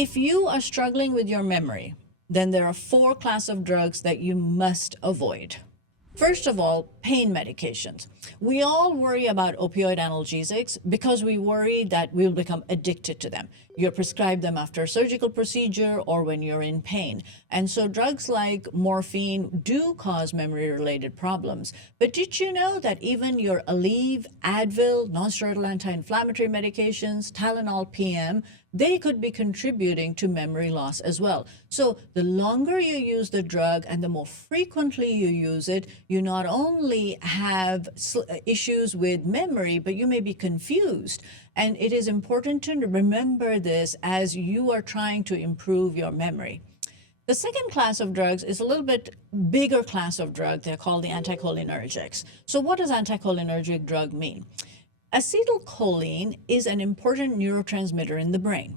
If you are struggling with your memory, then there are 4 classes of drugs that you must avoid. First of all, pain medications. We all worry about opioid analgesics because we worry that we'll become addicted to them. You're prescribed them after a surgical procedure or when you're in pain. And so drugs like morphine do cause memory-related problems. But did you know that even your Aleve, Advil, nonsteroidal anti-inflammatory medications, Tylenol PM, they could be contributing to memory loss as well. So the longer you use the drug and the more frequently you use it, you not only have issues with memory, but you may be confused. And it is important to remember this as you are trying to improve your memory. The second class of drugs is a little bit bigger class of drug. They're called the anticholinergics. So what does anticholinergic drug mean? Acetylcholine is an important neurotransmitter in the brain.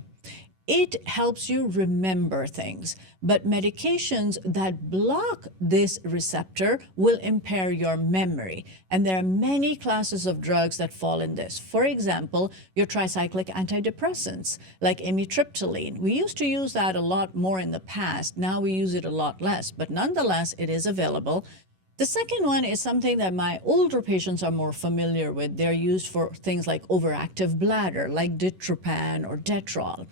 It helps you remember things, but medications that block this receptor will impair your memory. And there are many classes of drugs that fall in this. For example, your tricyclic antidepressants, like amitriptyline. We used to use that a lot more in the past. Now we use it a lot less, but nonetheless, it is available. The second one is something that my older patients are more familiar with. They're used for things like overactive bladder, like ditropan or Detrol.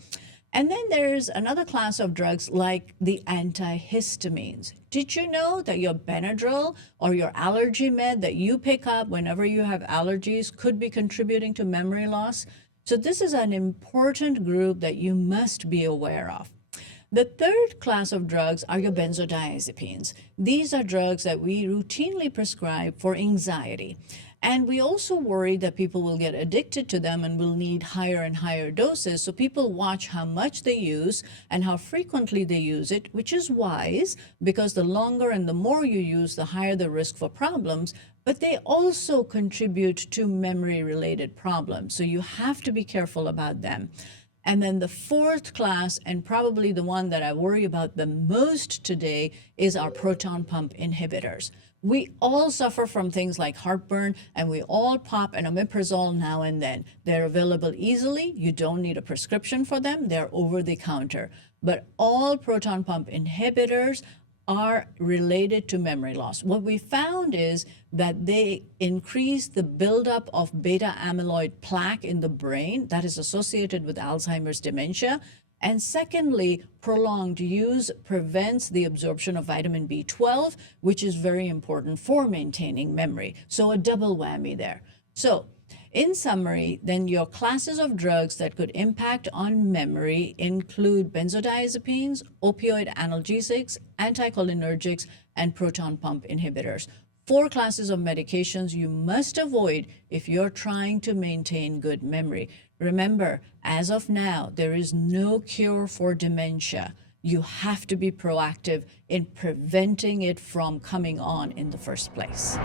And then there's another class of drugs like the antihistamines. Did you know that your Benadryl or your allergy med that you pick up whenever you have allergies could be contributing to memory loss? So this is an important group that you must be aware of. The third class of drugs are your benzodiazepines. These are drugs that we routinely prescribe for anxiety. And we also worry that people will get addicted to them and will need higher and higher doses. So people watch how much they use and how frequently they use it, which is wise because the longer and the more you use, the higher the risk for problems. But they also contribute to memory-related problems. So you have to be careful about them. And then the fourth class, and probably the one that I worry about the most today, is our proton pump inhibitors. We all suffer from things like heartburn, and we all pop an omeprazole now and then. They're available easily. You don't need a prescription for them. They're over the counter. But all proton pump inhibitors are related to memory loss. What we found is that they increase the buildup of beta amyloid plaque in the brain that is associated with Alzheimer's dementia. And secondly, prolonged use prevents the absorption of vitamin B12, which is very important for maintaining memory. So a double whammy there. So in summary, then your classes of drugs that could impact on memory include benzodiazepines, opioid analgesics, anticholinergics, and proton pump inhibitors. 4 classes of medications you must avoid if you're trying to maintain good memory. Remember, as of now, there is no cure for dementia. You have to be proactive in preventing it from coming on in the first place.